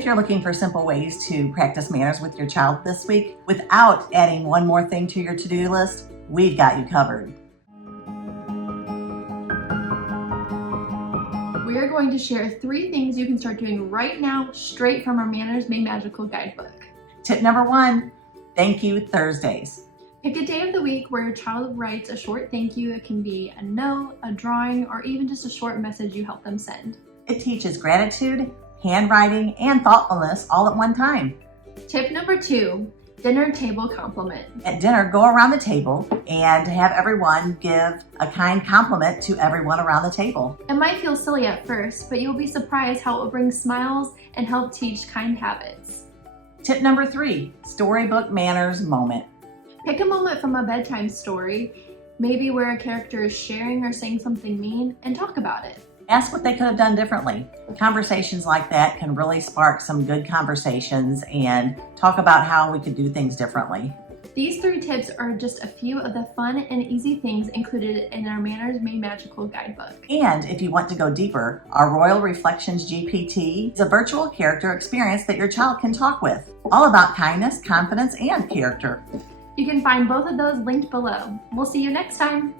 If you're looking for simple ways to practice manners with your child this week without adding one more thing to your to-do list, we've got you covered. We are going to share 3 things you can start doing right now, straight from our Manners Made Magical guidebook. Tip number 1, Thank You Thursdays. Pick a day of the week where your child writes a short thank you. It can be a note, a drawing, or even just a short message you help them send. It teaches gratitude, handwriting, and thoughtfulness all at one time. Tip number 2, dinner table compliment. At dinner, go around the table and have everyone give a kind compliment to everyone around the table. It might feel silly at first, but you'll be surprised how it will bring smiles and help teach kind habits. Tip number 3, Storybook Manners Moment. Pick a moment from a bedtime story, maybe where a character is sharing or saying something mean, and talk about it. Ask what they could have done differently. Conversations like that can really spark some good conversations and talk about how we could do things differently. These 3 tips are just a few of the fun and easy things included in our Manners Made Magical guidebook. And if you want to go deeper, our Royal Reflections GPT is a virtual character experience that your child can talk with, all about kindness, confidence, and character. You can find both of those linked below. We'll see you next time.